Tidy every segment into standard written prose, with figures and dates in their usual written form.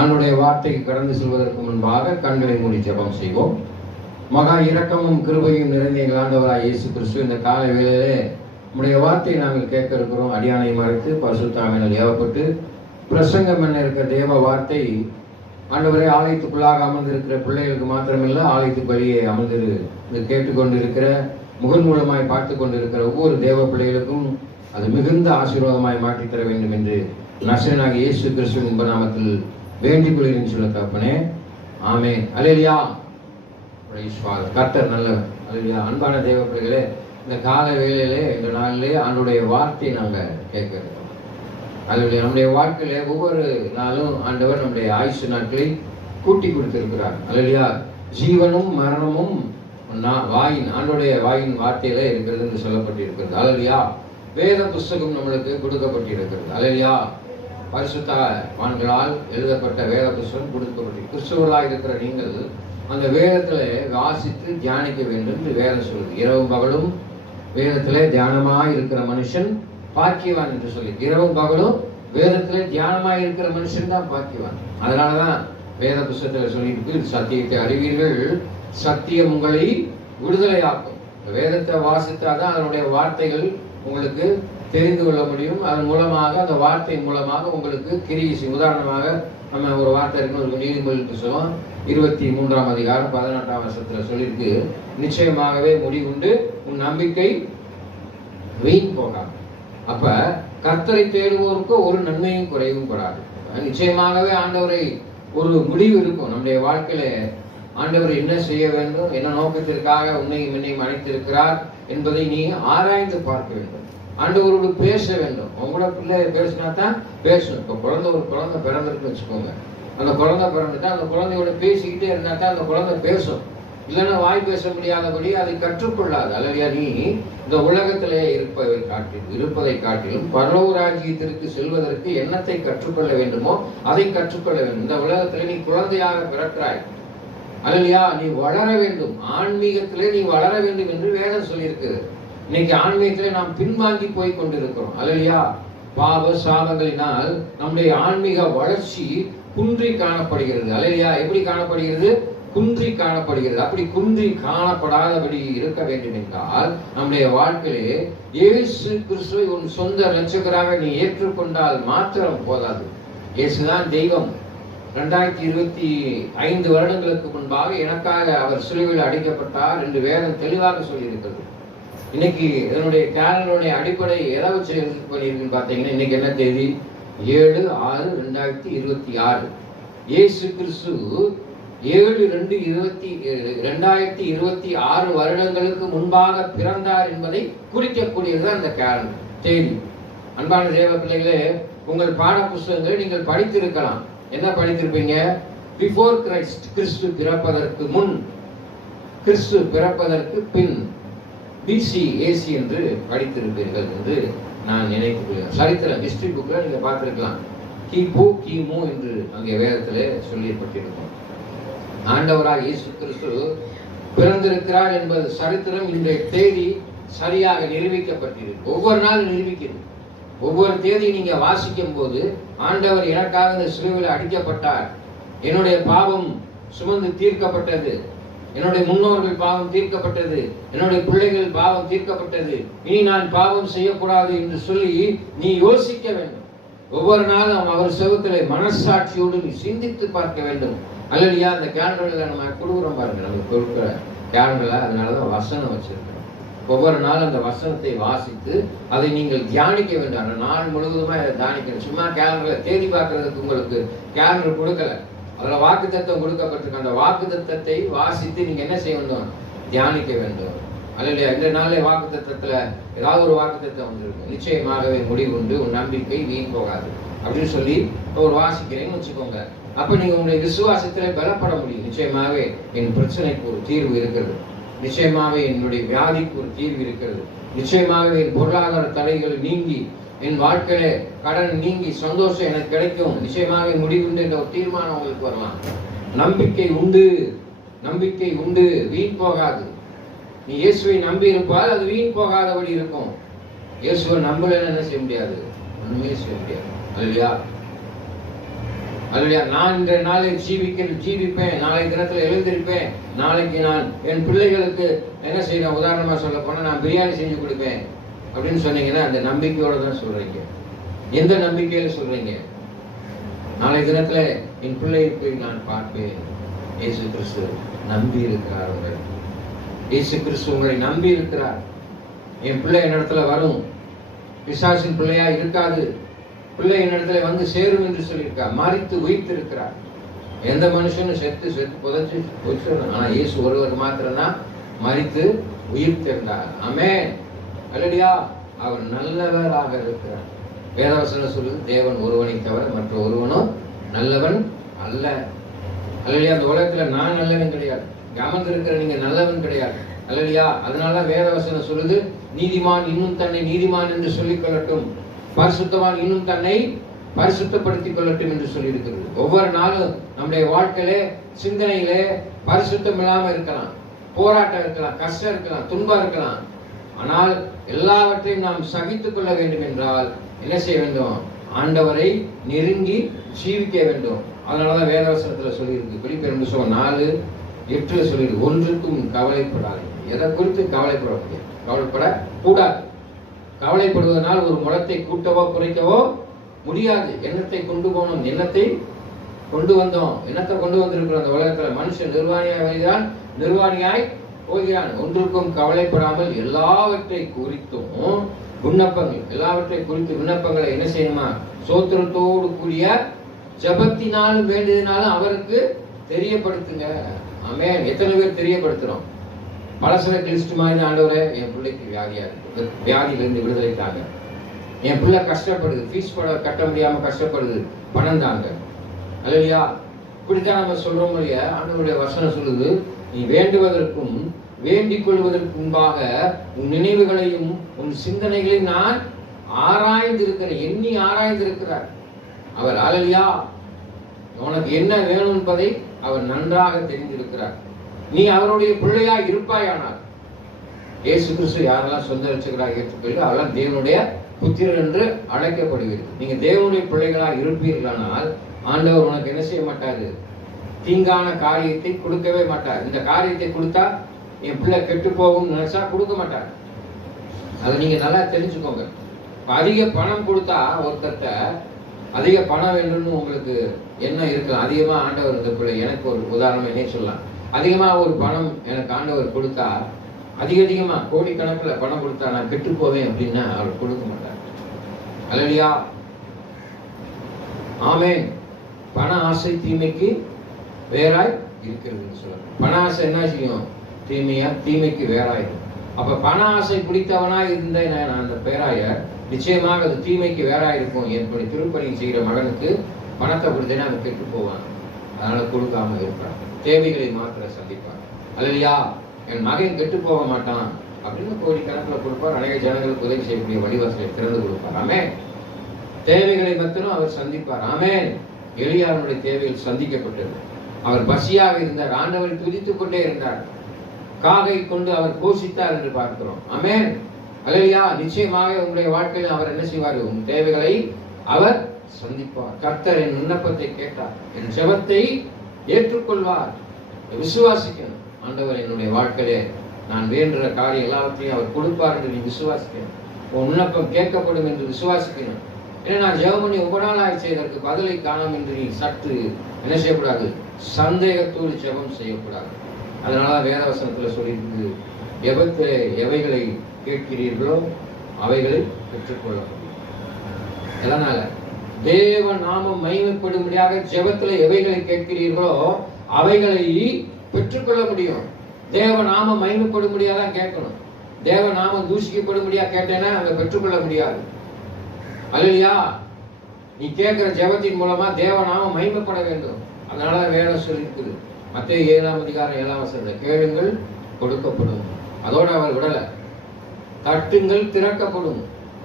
ஆண்டவருடைய வார்த்தைக்கு கடந்து செல்வதற்கு முன்பாக கண்களை மூடி ஜெபம் செய்வோம். மகா இரக்கமும் கிருபையும் நிறைந்த எங்கள் ஆண்டவராய் இயேசு கிறிஸ்து, இந்த காலை வேளையிலே உம்முடைய வார்த்தையை நாங்கள் கேட்க இருக்கிறோம். அடியானை மறைத்து பரிசுத்த ஆவியினால் ஏவப்பட்டு பிரசங்கம் என்ன இருக்கிற தேவ வார்த்தை ஆண்டவரே ஆலயத்துக்குள்ளாக அமர்ந்திருக்கிற பிள்ளைகளுக்கு மாத்திரமில்லை, ஆலயத்துக்கு வெளியே அமர்ந்து கேட்டுக்கொண்டு இருக்கிற முகன் மூலமாய் பார்த்து கொண்டிருக்கிற ஒவ்வொரு தேவ பிள்ளைகளுக்கும் அது மிகுந்த ஆசீர்வாதமாய் மாற்றித்தர வேண்டும் என்று நசரேயனாகிய இயேசு கிறிஸ்துவின் நாமத்தில் வேண்டிக் கொள்கிறேன் சொல்ல தகப்பனே. ஆமென். அல்லேலூயா. கர்த்தர் நல்லவர். அல்லேலூயா. அன்பான தேவ பிள்ளைகளே, இந்த கால வேளையிலே இந்த நாளிலே ஆண்டவருடைய வார்த்தையை நாங்கள் கேட்கிறோம். அல்லேலூயா. நம்முடைய வாழ்க்கையிலே ஒவ்வொரு நாளும் ஆண்டவர் நம்முடைய ஆயுசு நாட்களை கூட்டி கொடுத்திருக்கிறார். அல்லேலூயா. ஜீவனும் மரணமும் ஆண்டவருடைய வாயின் வார்த்தையில இருக்கிறது என்று சொல்லப்பட்டிருக்கிறது. அல்லேலூயா. வேத புஸ்தகம் நம்மளுக்கு கொடுக்கப்பட்டிருக்கிறது. அல்லேலூயா. பரிசுத்தவான்களால் எழுதப்பட்ட வேத புஸ்தகம் கொடுக்கப்பட்டு கிறிஸ்தவர்களாக இருக்கிற நீங்கள் அந்த வேதத்தில் வாசித்து தியானிக்க வேண்டும் என்று வேதம் சொல்லுது. இரவும் பகலும் வேதத்திலே தியானமாய் இருக்கிற மனுஷன் பாக்கியவான் என்று சொல்லி, இரவும் பகலும் வேதத்திலே தியானமாய் இருக்கிற மனுஷன் தான் பாக்கியவான். அதனாலதான் வேத புஸ்தகத்தில் சொல்லியிருக்கு, சத்தியத்தை அறிவீர்கள், சத்தியம் உங்களை விடுதலையாக்கும். வேதத்தை வாசித்தாதான் அதனுடைய வார்த்தைகள் உங்களுக்கு தெரிந்து கொள்ள முடியும். அதன் மூலமாக அந்த வார்த்தை மூலமாக உங்களுக்கு கிரியை. உதாரணமாக நம்ம ஒரு வார்த்தை இருக்குன்னு ஒரு நீதிமொழி புத்தகம் 23ஆம் அதிகாரம் 18ஆம் வசனத்துல சொல்லியிருக்கு, நிச்சயமாகவே முடிவுண்டு உன் நம்பிக்கை வீண் போகாது. அப்ப கர்த்தரை தேடுவோருக்கு ஒரு நன்மையும் குறைவும் படாது. நிச்சயமாகவே ஆண்டவரை ஒரு முடிவு இருக்கும். நம்முடைய வாழ்க்கையில ஆண்டவர் என்ன செய்ய வேண்டும், என்ன நோக்கத்திற்காக உன்னையும் என்னையும் அழைத்திருக்கிறார் என்பதை நீ ஆராய்ந்து பார்க்க வேண்டும். ஆண்டவரோடு பேச வேண்டும். உங்களோட பிள்ளை பேசினா தான் பேசணும். இப்போ ஒரு குழந்தை பிறந்திருக்குன்னு வச்சுக்கோங்க. அந்த குழந்தை பிறந்துட்டா அந்த குழந்தையோட பேசிக்கிட்டே இருந்தா தான் அந்த குழந்தை பேசும். இல்லைன்னா வாய் பேச முடியாதபடி அதை கற்றுக்கொள்ளாது. அல்லையா? நீ இந்த உலகத்திலே இருப்பதை காட்டிலும் பரலோக ராஜ்யத்திற்கு செல்வதற்கு என்னத்தை கற்றுக்கொள்ள வேண்டுமோ அதை கற்றுக்கொள்ள வேண்டும். இந்த உலகத்திலே நீ குழந்தையாக பிறக்கிறாய். அல்லையா? நீ வளர வேண்டும். ஆன்மீகத்திலே நீ வளர வேண்டும் என்று வேதம் சொல்லியிருக்குது. இன்னைக்கு ஆன்மீகத்திலே நாம் பின்வாங்கி போய் கொண்டிருக்கிறோம். அல்லையா? பாவ சாபங்களினால் நம்முடைய ஆன்மீக வளர்ச்சி குன்றி காணப்படுகிறது. அல்லையா? எப்படி காணப்படுகிறது? குன்றி காணப்படுகிறது. அப்படி குன்றி காணப்படாதபடி இருக்க வேண்டும் என்றால் நம்முடைய வாழ்க்கையிலே இயேசு கிறிஸ்துவை உன் சொந்த இரட்சகராக நீ ஏற்றுக்கொண்டால் மாத்திரம் போதாது. இயேசுதான் தெய்வம். 2025 வருடங்களுக்கு முன்பாக எனக்காக அவர் சிலுவையில் அடிக்கப்பட்டார் என்று வேதம் தெளிவாக சொல்லியிருக்கிறது. இன்னைக்கு இதனுடைய கேலண்டருடைய அடிப்படை எதை வச்சு பண்ணியிருக்குன்னு பார்த்தீங்கன்னா, இன்னைக்கு என்ன தேதி? 7/6/2026. இயேசு கிறிஸ்து 7/2/2026 வருடங்களுக்கு முன்பாக பிறந்தார் என்பதை குறிக்கக்கூடியது அந்த கேலண்டர் தேதி. அன்பான தேவ பிள்ளைகளே, உங்கள் பாட புஸ்தகங்களை நீங்கள் படித்திருக்கலாம். என்ன படித்திருப்பீங்க? பிஃபோர் கிரைஸ்ட், கிறிஸ்து பிறப்பதற்கு முன், கிறிஸ்து பிறப்பதற்கு பின், பிசி ஏசி என்று படித்திருப்பீர்கள் என்று நான் நினைத்துக் கொள்கிறேன். சரித்திரம் ஹிஸ்டரி புக்ல நீங்க பார்த்திருக்கலாம். கிபு கிமு என்று அங்கே வேதத்திலே சொல்லப்பட்டிருக்கும். ஆண்டவராக இயேசு கிறிஸ்து பிறந்திருக்கிறார் என்பது சரித்திரம் இன்றைய தேதி சரியாக நிரூபிக்கப்பட்டிருக்கு. ஒவ்வொரு நாளும் நிரூபிக்கிறது. ஒவ்வொரு தேதி நீங்க வாசிக்கும் போது ஆண்டவர் எனக்காக இந்த சிலுவையில் அடிக்கப்பட்டார், என்னுடைய பாவம் சுமந்து தீர்க்கப்பட்டது, என்னுடைய முன்னோர்கள் பாவம் தீர்க்கப்பட்டது, என்னுடைய பிள்ளைகள் பாவம் தீர்க்கப்பட்டது, இனி நான் பாவம் செய்யக்கூடாது என்று சொல்லி நீ யோசிக்க வேண்டும். ஒவ்வொரு நாளும் அவர் செவத்திலே மனசாட்சியோடு நீ சிந்தித்து பார்க்க வேண்டும். அல்லையா? அந்த கேலண்டர்ல நம்ம கொடுக்குறோம் பாருங்க, நம்ம கொடுக்குற கேலண்டர்ல அதனாலதான் வசனம் வச்சிருக்கிறோம். ஒவ்வொரு நாளும் அந்த வசனத்தை வாசித்து அதை நீங்கள் தியானிக்க வேண்டும். அந்த நாள் முழுவதுமா அதை தியானிக்கணும். சும்மா கேலண்டர்ல தேதி பார்க்கறதுக்கு உங்களுக்கு கேலண்டர் கொடுக்கல, அதுல வாக்குத்தத்தம் கொடுக்கப்பட்டிருக்கு. அந்த வாக்குத்தத்தத்தை வாசித்து நீங்க என்ன செய்ய வேண்டும்? தியானிக்க வேண்டும். அல்லையா? இந்த நாளே வாக்குத்தத்தத்துல ஏதாவது ஒரு வாக்குத்தத்தம் வந்திருக்கும். நிச்சயமாகவே முடிவு உண்டு, உன் நம்பிக்கை வீண் போகாது அப்படின்னு சொல்லி ஒரு வாசிக்கிறேன்னு வச்சுக்கோங்க. அப்ப நீங்க உங்களுடைய விசுவாசத்திலே பலப்பட முடியும். நிச்சயமாகவே என் பிரச்சனைக்கு ஒரு தீர்வு இருக்கிறது, நிச்சயமாகவே என்னுடைய வியாதிக்கு ஒரு தீர்வு இருக்கிறது, நிச்சயமாகவே என் பொருளாதார தடைகள் நீங்கி, என் வாழ்க்கையில கடன் நீங்கி சந்தோஷம் எனக்கு கிடைக்கும், நிச்சயமாக முடிவுண்டு என்ற ஒரு தீர்மானம் உங்களுக்கு வரலாம். நம்பிக்கை உண்டு, நம்பிக்கை உண்டு, வீண் போகாது. நீ இயேசுவை நம்பி இருப்பால் அது வீண் போகாதபடி இருக்கும். இயேசுவை நம்பலன்னு என்ன செய்ய முடியாது? ஒண்ணுமே செய்ய முடியாது. அல்லையா? அல்லையா? நான் இந்த நாளை ஜீவிப்பேன், நாளை தினத்துல எழுந்திருப்பேன், நாளைக்கு நான் என் பிள்ளைகளுக்கு என்ன செய்யறேன், உதாரணமா சொல்ல போனா நான் பிரியாணி செஞ்சு கொடுப்பேன் அப்படின்னு சொன்னீங்கன்னா அந்த நம்பிக்கையோட தான் சொல்றீங்க. எந்த நம்பிக்கையில சொல்றீங்க? நாளை தினத்துல என் பிள்ளைக்கு நான் பார்ப்பேன். இயேசு கிறிஸ்து நம்பி இருக்கிறார். இயேசு கிறிஸ்து உங்களை நம்பி இருக்கிறார். என் பிள்ளை என்னிடத்துல வரும், பிசாசின் பிள்ளையா இருக்காது, பிள்ளை என்னிடத்துல வந்து சேரும் என்று சொல்லியிருக்கார். மரித்து உயிர்த்து இருக்கிறார். எந்த மனுஷனும் செத்து புதைச்சு போச்சு. ஆனா இயேசு ஒருவர் மாத்திரம்தான் மரித்து உயிர்த்திருந்தார். ஆமென். அல்லேலூயா. அவர் நல்லவராக இருக்கிறார். வேதவசனம் சொல்லுது, தேவன் ஒருவனை தவிர மற்ற ஒருவனும் நல்லவன் அல்ல. அல்லேலூயா. அந்த உலகத்துல நான் நல்லவன் கிடையாது, அமர்ந்திருக்கிற நீங்க நல்லவன் கிடையாது. அல்லேலூயா. அதனால வேதவசனம் சொல்லுது, நீதிமான் இன்னும் தன்னை நீதிமான் என்று சொல்லிக் கொள்ளட்டும், பரிசுத்தவான் இன்னும் தன்னை பரிசுத்தப்படுத்திக் கொள்ளட்டும் என்று சொல்லி இருக்கிறது. ஒவ்வொரு நாளும் நம்முடைய வாழ்க்கையிலே சிந்தனையிலே பரிசுத்தம் இல்லாம இருக்கலாம், போராட்டம் இருக்கலாம், கஷ்டம் இருக்கலாம், துன்பம் இருக்கலாம். ஆனால் எல்லாவற்றையும் நாம் சகித்துக் கொள்ள வேண்டும் என்றால் என்ன செய்ய வேண்டும்? ஆண்டவரை நெருங்கி ஜீவிக்க வேண்டும். அதனாலதான் வேதவசனத்துல சொல்லியிருக்கு, பிலிப்பியர் புத்தகம் 4:8 சொல்லியிருக்கு, ஒன்றுக்கும் கவலைப்படாது. எதை குறித்து கவலைப்பட முடியாது, கவலைப்படக்கூடாது. கவலைப்படுவதனால் ஒரு முளத்தை கூட்டவோ குறைக்கவோ முடியாது. எண்ணத்தை கொண்டு போனோம், எண்ணத்தை கொண்டு வந்தோம், எண்ணத்தை கொண்டு வந்திருக்கிறோம். அந்த உலகத்துல மனுஷன் நிர்வாணியாய் வருகிறான், நிர்வாணியாய் போகிறான். ஒன்றுக்கும் கவலைப்படாமல் எல்லாவற்றை குறித்தும் விண்ணப்பங்கள், எல்லாவற்றை குறித்து விண்ணப்பங்களை என்ன செய்யணுமா? சோத்திரத்தோடு கூடிய ஜபத்தினாலும் வேண்டியதினாலும் அவருக்கு தெரியப்படுத்துங்க. ஆமென். எத்தனை பேர் தெரியப்படுத்துறோம்? பலசரக்கு லிஸ்ட் மாதிரி, ஆண்டவரே என் பிள்ளைக்கு வியாதியா இருக்கு, வியாதியிலிருந்து விடுதலை தாங்க, என் பிள்ளை கஷ்டப்படுது, ஃபீஸ் கட்ட முடியாம கஷ்டப்படுது, பணம் தாங்க. அல்லையா? இப்படித்தான் நம்ம சொல்றோம் இல்லையா? ஆண்டவருடைய வசனம் சொல்லுது, நீ வேண்டுவதற்கும் வேண்டிக் கொள்வதற்கு முன்பாக உன் நினைவுகளையும் உன் சிந்தனைகளையும் நான் ஆராய்ந்திருக்கிறேன், எண்ணி ஆராய்ந்திருக்கிறார் அவர். அல்லையா? உனக்கு என்ன வேணும் என்பதை அவர் நன்றாக தெரிந்திருக்கிறார். நீ அவருடைய பிள்ளையா இருப்பாயானால், இயேசு கிறிஸ்து யாரெல்லாம் சொந்த ரட்சகராக ஏற்றுக்கொள்கிறீர்களோ அவெல்லாம் தேவனுடைய புத்திரர் என்று அழைக்கப்படுவீர்கள். நீங்க தேவனுடைய பிள்ளைகளாக இருப்பீர்களானால் ஆண்டவர் உனக்கு என்ன செய்ய மாட்டாரு? தீங்கான காரியத்தை கொடுக்கவே மாட்டார். இந்த காரியத்தை கொடுத்தா என் பிள்ளை கெட்டு போகும் நினைச்சா கொடுக்க மாட்டார். அதை நீங்க நல்லா தெரிஞ்சுக்கோங்க. அதிக பணம் கொடுத்தா ஒருத்தர்ட்ட அதிக பணம் வேண்டும்னு உங்களுக்கு என்ன இருக்கலாம். அதிகமா ஆண்டவர் இந்த பிள்ளை, எனக்கு ஒரு உதாரணம் என்ன சொல்லலாம், அதிகமா ஒரு பணம் எனக்கு ஆண்டவர் கொடுத்தா, அதிகமா கோடிக்கணக்கில் பணம் கொடுத்தா நான் கெட்டு போவேன் அப்படின்னா அவர் கொடுக்க மாட்டார். அல்லேலூயா. ஆமென். பண ஆசை தீமைக்கு வேறாய் இருக்கிறதுன்னு சொல்றாங்க. பண ஆசை என்ன செய்யும்? தீமைக்கு வேறாயிரும். அப்ப பண ஆசை பிடித்தவனா இருந்த அந்த பேராய நிச்சயமாக அது தீமைக்கு வேறாயிருக்கும். எப்படி திருப்பணி செய்கிற மகனுக்கு பணத்தை கொடுத்தேன்னா அவன் கெட்டு போவான், அதனால கொடுக்காம இருப்பான், தேவைகளை மாத்திர சந்திப்பான். அல்லையா? என் மகன் கெட்டு போக மாட்டான் அப்படின்னு கோடிக்கணக்கில் கொடுப்பார். அநேக ஜனங்களுக்கு உதவி செய்யக்கூடிய வழிவாசலை திறந்து கொடுப்பார். ஆமென். தேவைகளை மாத்திரம் அவர் சந்திப்பார். ஆமென். எலியாவுடைய தேவைகள் சந்திக்கப்பட்டது. அவர் பசியாக இருந்தார், ஆண்டவரை துதித்துக் கொண்டே இருந்தார், காகை கொண்டு அவர் போஷித்தார் என்று பார்க்கிறோம். ஆமென். அல்லேலூயா. நிச்சயமாக உங்களுடைய வாழ்க்கையில் அவர் என்ன செய்வார்? உன் தேவைகளை அவர் சந்திப்பார். கர்த்தர் என் விண்ணப்பத்தை கேட்டார், என் ஜெபத்தை ஏற்றுக்கொள்வார். விசுவாசிக்கணும். ஆண்டவர் என்னுடைய வாழ்க்கையிலே நான் வேண்டுற காரியம் எல்லாவற்றையும் அவர் கொடுப்பார் என்று நீ விசுவாசிக்கணும். உன் விண்ணப்பம் கேட்கப்படும் என்று விசுவாசிக்கணும். ஏன்னா நான் ஜெபம் பண்ணி ரொம்ப நாள் ஆயிடுச்சு, இதற்கு பதிலை காணோம் என்று நீ சற்று என்ன செய்யக்கூடாது? சந்தேகத்தோடு ஜெபம் செய்யக்கூடாது. அதனால வேதவசனத்துல சொல்லியிருக்கு, எபத்திலே எவைகளை கேட்கிறீர்களோ அவைகளை பெற்றுக்கொள்ள முடியும். எதனால? தேவ நாமம் மகிமைப்படும்படியாக ஜெபத்துல எவைகளை கேட்கிறீர்களோ அவைகளை பெற்றுக்கொள்ள முடியும். தேவ நாமம் மகிமைப்படும்படியா தான் கேட்கணும். தேவ நாமம் தூஷிக்கப்படும்படியா கேட்டேன்னா அங்க பெற்றுக்கொள்ள முடியாது. அல்லையா? நீ கேட்கிற ஜெபத்தின் மூலமா தேவ நாமம் மகிமைப்பட வேண்டும். அதனால வேதம் சொல்லியிருக்குது, மத்தேயு 7:7 கேளுங்கள் கொடுக்கப்படும். அதோட அவர் விடல, தட்டுங்கள் திறக்கப்படும்,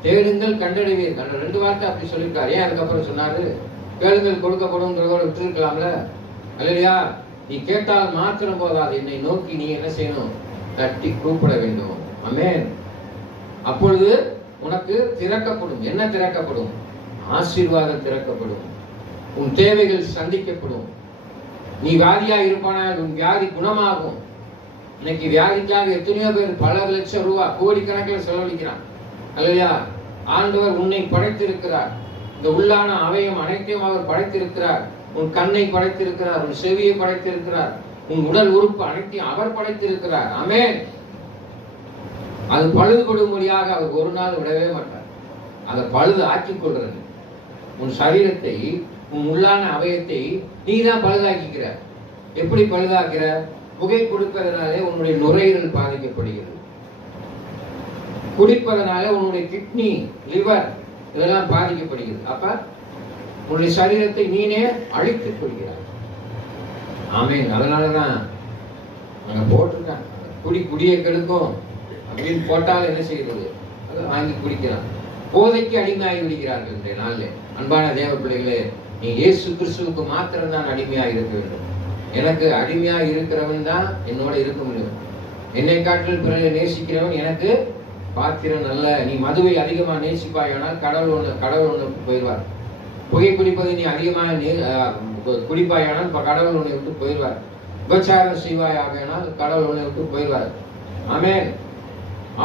தேடுங்கள் கண்டடைவீர்கள். 2 வார்த்தை அப்படி சொல்லியிருக்காரு. ஏன் அதுக்கப்புறம் சொன்னாரு? கேளுங்கள் கொடுக்கப்படும்ன்றதோட விட்டுருக்கலாம்ல. அல்லையா? நீ கேட்டால் மாத்திரம் போதாது, என்னை நோக்கி நீ என்ன செய்யணும்? தட்டி கூப்பிட வேண்டும். ஆமென். அப்பொழுது உனக்கு திறக்கப்படும். என்ன திறக்கப்படும்? ஆசீர்வாதம் திறக்கப்படும். உன் தேவைகள் சந்திக்கப்படும். நீ வியாதியா இருப்பானால் உன் வியாதி குணமாகும். இன்னைக்கு வியாதிக்காக எத்தனையோ பேர் பல லட்சம் ரூபாய் கோடிக்கணக்கில் செலவழிக்கிறான். அல்லையா? ஆண்டவர் உன்னை படைத்திருக்கிறார். இந்த உள்ளான அவயம் அனைத்தையும் அவர் படைத்திருக்கிறார். உன் கண்ணை படைத்திருக்கிறார், உன் செவியை படைத்திருக்கிறார், உன் உடல் உறுப்பு அனைத்தையும் அவர் படைத்திருக்கிறார். ஆமென். அது பழுதுபடும்படியாக அவர் ஒரு நாள் விடவே மாட்டார். அதை பழுது ஆக்கிக் கொள்றது. உன் சரீரத்தை, உன் உள்ளான அவயத்தை நீ தான் பழுதாக்கிக்கிற. எப்படி பழுதாக்கிற? புகை குடிப்பதனாலே உன்னுடைய நுரையீரல் பாதிக்கப்படுகிறது. குடிப்பதனால உன்னுடைய கிட்னி, லிவர் இதெல்லாம் பாதிக்கப்படுகிறது. அப்ப உன்னுடைய சரீரத்தை நீனே அழித்துக் கொள்கிறார். ஆமென். அதனாலதான் நாங்க போட்டிருக்கேன், குடியை கெடுக்கும் அப்படின்னு போட்டால் என்ன செய்யறது? அதை வாங்கி குடிக்கிறான். போதைக்கு அடிமையாகி விடுகிறார்கள் இன்றைய நாளில். அன்பான தேவ பிள்ளைகளே, நீ இயேசு கிறிஸ்துவுக்கு மாத்திரம் தான் அடிமையாக இருக்க வேண்டும். எனக்கு அடிமையாக இருக்கிறவன் தான் என்னோட இருக்க முடியும். என்னை காட்டில் பிறரை நேசிக்கிறவன் எனக்கு பாத்திரம் நல்ல. நீ மதுவை அதிகமாக நேசிப்பாயானால் கடவுள் ஒன்று போயிடுவார். புகை குடிப்பதை நீ அதிகமாக குடிப்பாயானால் கடவுள் உன்னை விட்டு போயிடுவார். உபச்சாரம் செய்வாயானால் கடவுள் உன்னை விட்டு போயிடுவார். ஆமென்.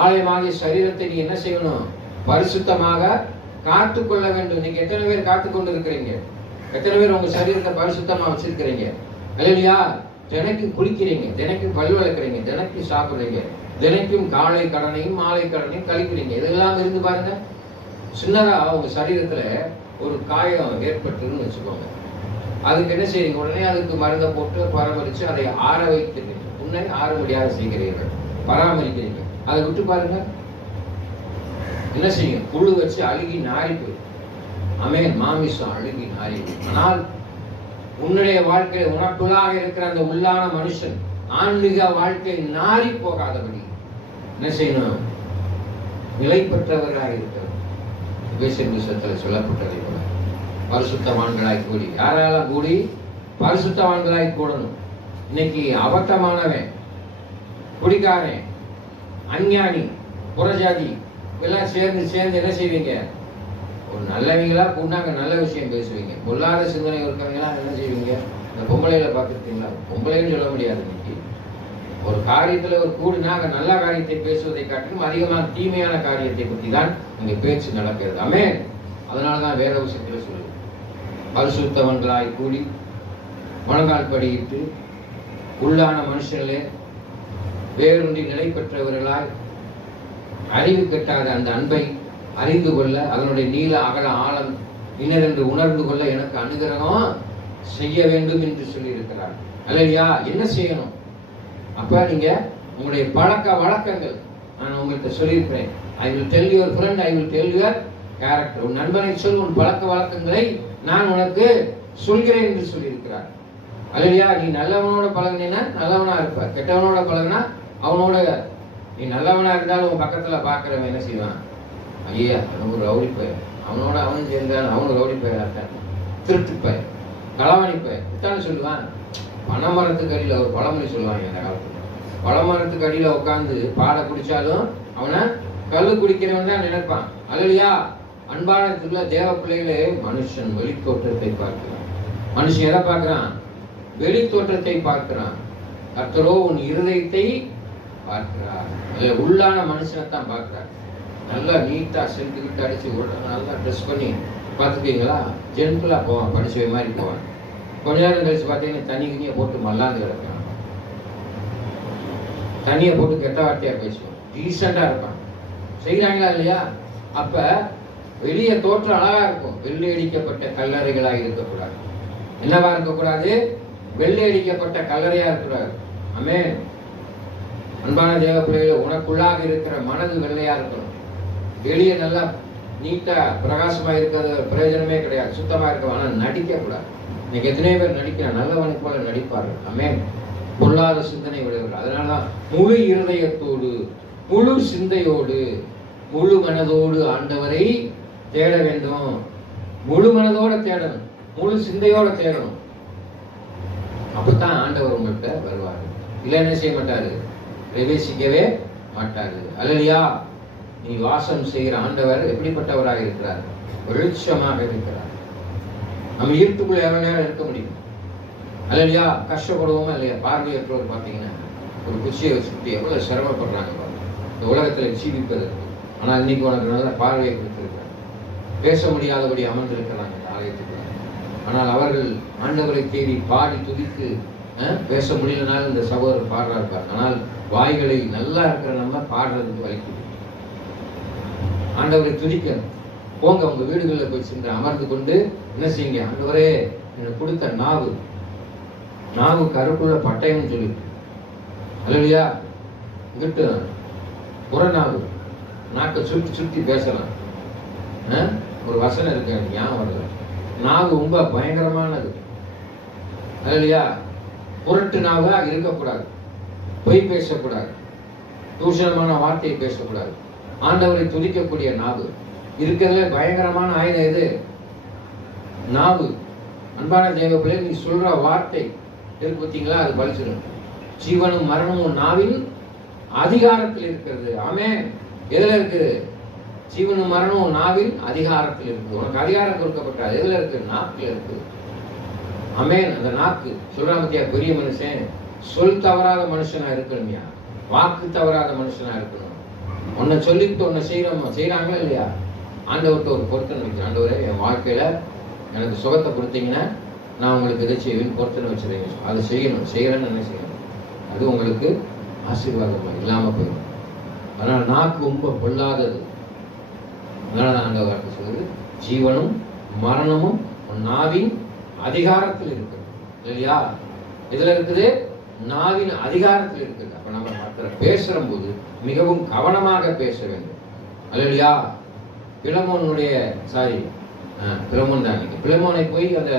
ஆலயமாகிய சரீரத்தை நீ என்ன செய்யணும்? பரிசுத்தமாக காத்துக்கொள்ள வேண்டும். இன்னைக்கு எத்தனை பேர் காத்துக்கொண்டு இருக்கிறீங்க? எத்தனை பேர் உங்க சரீரத்தை பரிசுத்தமா வச்சிருக்கிறீங்க? இல்லையா? தினைக்கும் குளிக்கிறீங்க, தினைக்கும் பல் வளர்க்குறீங்க, தினைக்கும் சாப்பிடுறீங்க, தினைக்கும் காலை கடனையும் மாலை கடனையும் கழிக்கிறீங்க. இதெல்லாம் இருந்து பாருங்க. சின்னதா உங்க சரீரத்துல ஒரு காயம் ஏற்பட்டுன்னு வச்சுக்கோங்க. அதுக்கு என்ன செய்றீங்க? உடனே அதுக்கு மருந்தை போட்டு பராமரிச்சு அதை ஆற வைக்கிறீங்க. உன்னை ஆற முடியாத செய்கிறீர்கள், பராமரிக்கிறீங்க. அதை விட்டு பாருங்க, என்ன செய்யும்? புழு வச்சு அழுகி நாரி போயிடும். ஆமென். மாமிசம் அழுகி நாரி போயிடும். ஆனால் உன்னுடைய வாழ்க்கை, உனக்குள்ளாக இருக்கிற அந்த உள்ளான மனுஷன் ஆன்மீக வாழ்க்கை நாரி போகாதபடி என்ன செய்யணும்? நிலை பெற்றவர்களாக இருக்கிறது. புத்தகத்தில் சொல்லப்பட்டதை போல பரிசுத்தவான்களாய் கூடி. யாரால கூடி? பரிசுத்தவான்களாய் கூடணும். இன்னைக்கு அபத்தமானவன், குடிக்காரன், அஞ்ஞானி, புறஜாதி எல்லாம் சேர்ந்து என்ன செய்வீங்க? ஒரு நல்லவங்களா கூண்டாங்க நல்ல விஷயம் பேசுவீங்க. பொல்லாத சிந்தனை இருக்கவங்களா என்ன செய்வீங்க? இந்த பொம்பளைகளை பார்த்துருக்கீங்களா? பொம்பளைன்னு சொல்ல முடியாது. இன்னைக்கு ஒரு காரியத்துல ஒரு கூடுனா நல்ல காரியத்தை பேசுவதை காட்டிலும் அதிகமான தீமையான காரியத்தை பற்றி தான் இங்க பேச்சு நடக்கிறது. ஆமென். அதனாலதான் வேத விஷயத்துல சொல்லுது, பரிசுத்தவன்களாய் கூடி முழங்கால் படியிட்டு உள்ளான மனுஷர்களே வேறொன்றி நிலை பெற்றவர்களாய் அறிவு கெட்டாத அந்த அன்பை அறிந்து கொள்ள, அதனுடைய நீள அகல ஆழம் இன்னதென்று உணர்ந்து கொள்ள எனக்கு அனுகிரகம் செய்ய வேண்டும் என்று சொல்லி இருக்கிறார். அல்லையா? என்ன செய்யணும்? அப்ப நீங்க உங்களுடைய பழக்க வழக்கங்கள், நான் உங்கள்கிட்ட சொல்லியிருக்கிறேன். I will tell your friend, I will tell your character. உன் நண்பனை சொல், உன் பழக்க வழக்கங்களை நான் உனக்கு சொல்கிறேன் என்று சொல்லியிருக்கிறார். அல்லையா? நீ நல்லவனோட பழகினா நல்லவனா இருப்ப, கெட்டவனோட பழகினா அவனோட. நீ நல்லவனா இருந்தாலும் உன் பக்கத்துல பாக்குறவன் என்ன செய்வான்? ஐயா அவன் ஒரு ரவுடி பையன், அவனோட அவனும் சேர்ந்தான், அவனு ரவுடி பையன், திருட்டு பையன், களவாணி பையன் இத்தானு சொல்லுவான். பனைமரத்துக்கு அடியில் ஒரு பழமொழி சொல்லுவாங்க இந்த காலத்துல. பழமரத்துக்கு அடியில உட்காந்து பாட குடிச்சாலும் அவனை கல்லு குடிக்கிறவன் தான் நினைப்பான். அல்லையா? அன்பானதுக்குள்ள தேவ பிள்ளைகளே, மனுஷன் வெளி தோற்றத்தை பார்க்கிறான். மனுஷன் எதை பார்க்கிறான்? வெளி தோற்றத்தை பார்க்கிறான். கர்த்தரோ உன் இருதயத்தை பார்க்கிறார். உள்ளான மனுஷனைத்தான் பார்க்கிறார். நல்லா நீட்டா சென்ட்டுக்கிட்டு அடிச்சு நல்லா ட்ரெஸ் பண்ணி பார்த்துக்கீங்களா? ஜென்டலா போவான், படிச்ச மாதிரி போவான். கொஞ்ச நேரம் கழிச்சு பார்த்தீங்கன்னா தண்ணி கிணியை போட்டு மல்லாந்து கிடப்பான், தண்ணியை போட்டு கெட்ட வார்த்தையா பேசுவான், டீசெண்டா இருப்பான். செய்யறாங்களா இல்லையா? அப்ப வெளியே தோற்றம் அழகா இருக்கும். வெள்ளை அடிக்கப்பட்ட கல்லறைகளா இருக்கக்கூடாது. என்னவா இருக்கக்கூடாது? வெள்ளை அடிக்கப்பட்ட கல்லறையா இருக்கக்கூடாது. ஆமென். அன்பான தேவ பிள்ளைகளை, உனக்குள்ளாக இருக்கிற மனது வெள்ளையா இருக்கணும். வெளியே நல்லா நீட்டா பிரகாசமா இருக்கிறது பிரயோஜனமே கிடையாது. சுத்தமா இருக்கும். ஆனா நடிக்க கூடாது. இன்னைக்கு எத்தனை பேர் நடிக்கிறார்? நல்லவனுக்கு போல நடிப்பார்கள். ஆமென். பொல்லாத சிந்தனை விடுவார்கள். அதனாலதான் முழு இருதயத்தோடு, முழு சிந்தையோடு, முழு மனதோடு ஆண்டவரை தேட வேண்டும். முழு மனதோட தேடணும், முழு சிந்தையோட தேடணும். அப்பதான் ஆண்டவர் உங்கள்கிட்ட வருவாரு. இல்ல என்ன செய்ய மாட்டாரு? பிரவேசிக்கவே மாட்டாரு. அல்லையா? நீ வாசம் செய்கிற ஆண்டவர் எப்படிப்பட்டவராக இருக்கிறார்? வெளிச்சமாக இருக்கிறார். நம்ம இருட்டுக்குள்ள எவ்வளவு நேரம் இருக்க முடியும்? இல்லையா? கஷ்டப்படுவோமா இல்லையா? பார்வையற்றோர் பார்த்தீங்கன்னா ஒரு குச்சியை வச்சுக்கிட்டு எவ்வளவு சிரமப்படுறாங்க இந்த உலகத்துல ஜீவிப்பதற்கு. ஆனால் இன்னைக்கு உனக்கு நல்ல பார்வையை கொடுத்திருக்காங்க, பேச முடியாதபடி அமர்ந்திருக்கிறாங்க இந்த ஆலயத்துக்குள்ள. ஆனால் அவர்கள் ஆண்டவரை தேடி பாடி துதித்து பேச முடியலனாலும் இந்த சகோதரர் பாடுறாரு. ஆனால் வாய்களை நல்லா இருக்கிற நம்ம பாடுறதுக்கு வலிக்குது. ஆண்டவரை துதிக்கணும். போங்க உங்க வீடுகளில் போய் சென்று அமர்ந்து கொண்டு என்ன செய்யுங்க, ஆண்டவரே எனக்கு கொடுத்த நாவு கருப்புள்ள பட்டயம்னு சொல்லி இல்லையா, இங்கிட்டு புறநாவு நாக்கை சுற்றி சுற்றி பேசலாம். ஒரு வசனம் இருக்கு எனக்கு ஞாபகம் வரல. நாவு ரொம்ப பயங்கரமானது இல்லையா? புரட்டு நாவா இருக்கக்கூடாது, பொய் பேசக்கூடாது, தூஷணமான வார்த்தையை பேசக்கூடாது. ஆண்டவரை துதிக்கக்கூடிய நாவு இருக்கிறதுல பயங்கரமான ஆயுதம் எது? நாவு. அன்பான தேவ பிள்ளை, நீ சொல்ற வார்த்தை இருக்கு பார்த்தீங்களா, அது பலிச்சிடும். ஜீவனும் மரணமும் நாவின் அதிகாரத்தில் இருக்கிறது. ஆமென். எதுல இருக்குது? ஜீவனும் மரணமும் நாவின் அதிகாரத்தில் இருக்குது. உனக்கு அதிகாரம் கொடுக்கப்பட்டாது. எதுல இருக்கு? நாக்குல இருக்கு. ஆமென். அந்த நாக்கு சொல்றாங்க பத்தியா, பெரிய மனுஷன் சொல் தவறாத மனுஷனா இருக்கணும்யா, வாக்கு தவறாத மனுஷனா இருக்கணும். உன்னை சொல்லிட்டு உன்னை செய்யறாங்களா இல்லையா? ஆண்டவர்கிட்ட ஒரு பொருத்தனை வைக்கிறேன். ஆண்டவரே, என் வாழ்க்கையில எனக்கு சுகத்தை கொடுத்தீங்கன்னா நான் உங்களுக்கு எதை செய்வேன் பொருத்தனை வச்சிருக்கேன். அதை செய்யறேன்னு என்ன செய்யணும்? அது உங்களுக்கு ஆசீர்வாதமா இல்லாம போயிடும். அதனால நாக்கு ரொம்ப பொல்லாதது. அதனால நாங்க வார்த்தை சொல்றது, ஜீவனும் மரணமும் நாவின் அதிகாரத்தில் இருக்கு இல்லையா? இதுல இருக்குது, நாவின் அதிகாரத்தில் இருக்குது. அப்ப நம்ம பேசுற போது மிகவும் கவனமாக பேச வேண்டும் இல்லையா? பிலமோன் தான். பிலமோனை போய் அந்த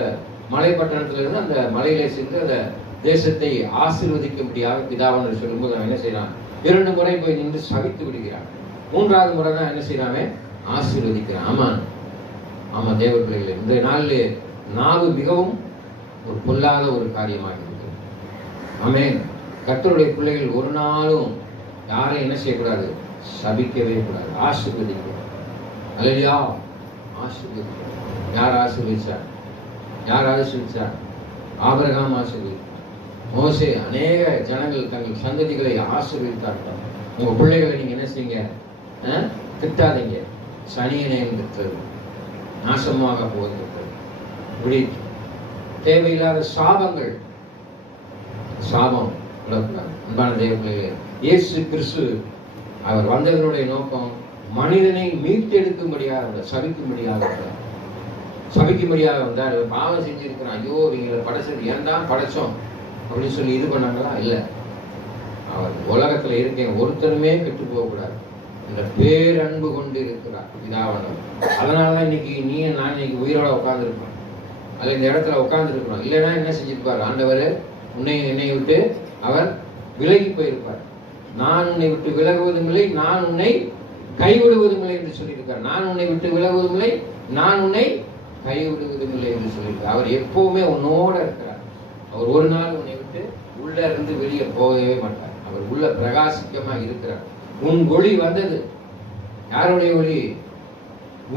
மலைப்பட்டணத்துல இருந்து அந்த மலையில சென்று அந்த தேசத்தை ஆசீர்வதிக்கும்படியாக பிதாவன் சொல்லும்போது அவன் என்ன செய்யறான்? 2 முறை போய் நின்று சபித்து விடுகிறான். 3வது முறை தான் என்ன செய்யறாமே? ஆசீர்வதிக்கிறான். ஆமா தேவ பிள்ளைகளே, இந்த நாளில் நாவு மிகவும் ஒரு பொல்லாத ஒரு காரியமாக இருக்கிறது. ஆமென். கர்த்தருடைய பிள்ளைகள் ஒரு நாளும் யாரையும் என்ன செய்யக்கூடாது? சபிக்கவே கூடாது, ஆசீர்வதிக்க. அல்லேலூயா. ஆசீர்வதிக்க. யார் ஆசீர்வதிச்சார்? ஆபிரகாம் ஆசீர்வதித்தார். மோசே அநேக ஜனங்கள் தங்கள் சந்ததிகளை ஆசீர்வதித்தார்கள். உங்க பிள்ளைகளை நீங்க என்ன செய்யுங்க? திட்டாதீங்க. சனியனையும் திட்டது, நாசமாக போகிறது. இப்படி தேவையில்லாத சாபம் விடக்கூடாது. அன்பான தேவ பிள்ளைகளே, இயேசு கிறிஸ்து அவர் வந்ததனுடைய நோக்கம் மனிதனை மீட்டெடுக்கும்படியாக, சபிக்கும்படியாக வந்தார். பாவம் செஞ்சிருக்கிறான், ஐயோ இவங்களை படைச்சது ஏன் தான் படைச்சோம் அப்படின்னு சொல்லி இது பண்ணாங்களா? இல்லை. அவர் உலகத்துல இருக்கேன் ஒருத்தருமே கெட்டு போகக்கூடாது என்ற பேரன்பு கொண்டு இருக்கிறார் பிதாவானவர். அதனாலதான் இன்னைக்கு நீ நான் இன்னைக்கு உயிரோட உட்கார்ந்து இருக்கோம், அல்ல இந்த இடத்துல உட்கார்ந்து இருக்கிறோம். இல்லைன்னா என்ன செஞ்சிருப்பார்? ஆண்டவர் என்னை விட்டு அவர் விலகி போயிருப்பார். நான் உன்னை விட்டு விலகுவதும் இல்லை, நான் உன்னை கைவிடுவதும் இல்லை என்று சொல்லியிருக்கார். நான் உன்னை விட்டு விலகுவதும் இல்லை, நான் உன்னை கைவிடுவதும் இல்லை என்று சொல்லியிருக்கார். அவர் எப்பவுமே உன்னோட இருக்கிறார். அவர் ஒரு நாள் உன்னை விட்டு உள்ள இருந்து வெளியே போகவே மாட்டார். அவர் உள்ள பிரகாசிக்கமா இருக்கிறார். உன் ஒளி வந்தது. யாருடைய ஒளி?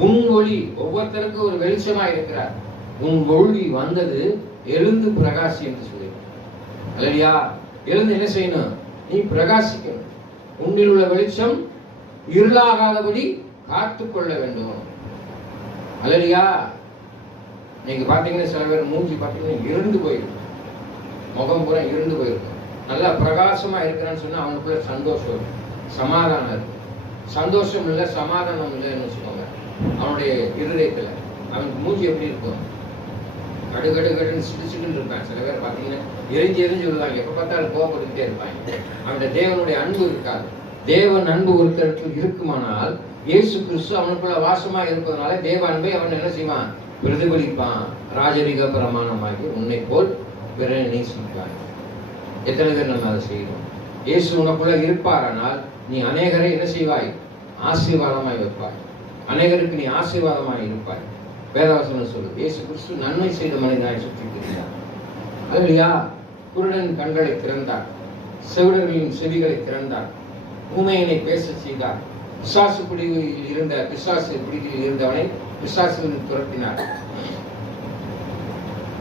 உன் ஒளி. ஒவ்வொருத்தருக்கும் ஒரு வெளிச்சமா இருக்கிறார். உன் ஒளி வந்தது, எழுந்து பிரகாசி என்று சொல்லி அல்லையா? எழுந்து என்ன செய்யணும்? நீ பிரகாசிக்கணும். உன்னில் உள்ள வெளிச்சம் இருளாகாதபடி காத்துக்கொள்ள வேண்டும் அல்லையா? நீங்க பாத்தீங்கன்னா சில பேர் மூஞ்சி பாத்தீங்கன்னா இருந்து போயிருக்கு, முகம் பூரா இருந்து போயிருக்கு. நல்லா பிரகாசமா இருக்கிறான்னு சொன்னா அவனுக்குள்ள சந்தோஷம், சமாதானம் இருக்கு. சந்தோஷம் இல்லை, சமாதானம் இல்லைன்னு வச்சுக்கோங்க. அவனுடைய இருதயத்துல அவனுக்கு மூஞ்சி எப்படி இருக்கும்? கடுகடுன்னு சிடிச்சுட்டு இருப்பான். சில பேர் பார்த்தீங்கன்னா எரிஞ்சு விடுவாங்க, எப்ப பார்த்தாலும் கோபப்பட்டுக்கிட்டே இருப்பாங்க. அவனுடைய தேவனுடைய அன்பு இருக்காது. தேவன் அன்பு ஒருத்தருக்கு இருக்குமானால் இயேசு கிறிஸ்து அவனுக்குள்ள வாசமா இருப்பதனால தேவ அன்பை அவன் என்ன செய்வான்? பிரதிபலிப்பான். ராஜரிக பிரமாணமாகி உன்னை போல் பிறரை நேசிப்பான். எத்தனை பேர் நம்ம அதை செய்யணும்? இயேசு உனக்குள்ள இருப்பாரானால் நீ அநேகரை என்ன செய்வாய்? ஆசீர்வாதமாய் வைப்பாய். அநேகருக்கு நீ ஆசீர்வாதமாய் இருப்பாய். வேதவசனம் சொல்லுது, இயேசு கிறிஸ்து நன்மை செய்த மனிதனாய் சுற்றி திரிந்தார் அல்லையா? குருடன் கண்களை திறந்தார், செவிடர்களின் செவிகளை திறந்தார், ஊமையனை பேச செய்தார், பிசாசு பிடியில் இருந்தவனை பிசாசிலிருந்து துரத்தினார்.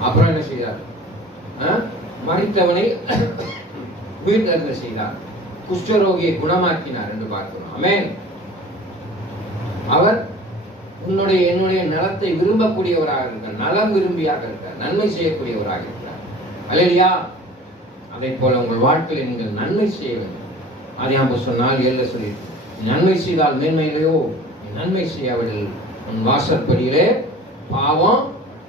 அப்புறம் என்ன செய்தார்? மரித்தவனை உயிர் தருந்த செய்தார். குஷ்டரோகியை குணமாக்கினார் என்று பார்க்கிறோம். ஆமென். அவர் என்னுடைய நலத்தை விரும்பக்கூடியவராக இருக்கிறார், நலம் விரும்பியாக இருக்கிறார், நன்மை செய்யக்கூடியவராக இருக்கிறார். அல்லேலூயா. அதை போல உங்கள் வாழ்க்கையில் நீங்கள் நன்மை செய்ய வேண்டும். ஆதியாகமம் சொன்னால் 7 சொல்லி, நன்மை செய்தால் மேன்மையிலையோ, நன்மை செய்யாவிடில் உன் வாசற்படியிலே பாவம்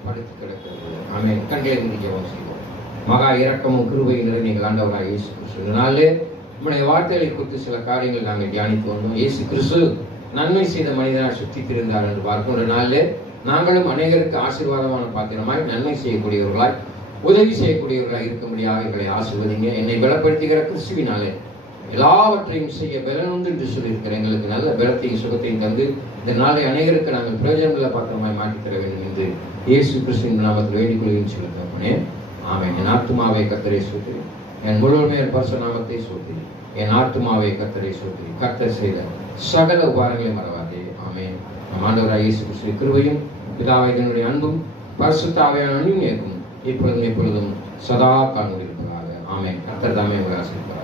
படுத்து கிடக்கிறது. ஆமென். கண்களை மூடி ஜெபம் செய்வோம். மகா இரக்கமும் கிருபையும் நிறைந்த எங்கள் ஆண்டவராகிய இயேசு கிறிஸ்துவினாலே நம்முடைய வார்த்தைகளை குறித்து சில காரியங்கள் நாங்கள் தியானித்து வந்தோம். இயேசு கிறிஸ்து நன்மை செய்த மனிதனாக சுற்றி திரிந்தார் என்று பார்க்கின்ற நாளிலே நாங்களும் அநேகருக்கு ஆசீர்வாதமான பாத்திரமாய் நன்மை செய்யக்கூடியவர்களாய் உதவி செய்யக்கூடியவர்களாக இருக்கும்படியாக எங்களை ஆசீர்வதிங்க. என்னை பலப்படுத்துகிற கிறிஸ்துவினாலே எல்லாவற்றையும் செய்ய பலனுண்டு என்று சொல்லியிருக்கிற எங்களுக்கு நல்ல பலத்தையும் சுகத்தையும் தந்து இந்த நாளை அநேகருக்கு நாங்கள் பிரயோஜனங்களை பாத்திரமாய் மாற்றித்தர வேண்டும் என்று இயேசு கிறிஸ்துவின் நாமத்தில் வேண்டிக் கொள்கிறேன் சொல்லுங்க. ஆமென். என் ஆத்துமாவை கர்த்தரை ஸ்தோத்திரி, என் முழுமையான பரிசுத்த நாமத்தை ஸ்தோத்திரி. என் ஆத்துமாவை கர்த்தரை ஸ்தோத்திரி. கர்த்தர் செய்த சகல உபகாரங்களை மறவாதே. ஆமென். நம் ஆண்டவராகிய இயேசு கிறிஸ்துவின் கிருபையும் பிதாவினுடைய அன்பும் பரிசுத்த ஆவியானவரின் அந்யோன்யமும் இப்பொழுதும் சதா காலம் இருப்பதாக. ஆமென். கர்த்தர் தாமே உங்களை ஆசீர்வதிப்பார்.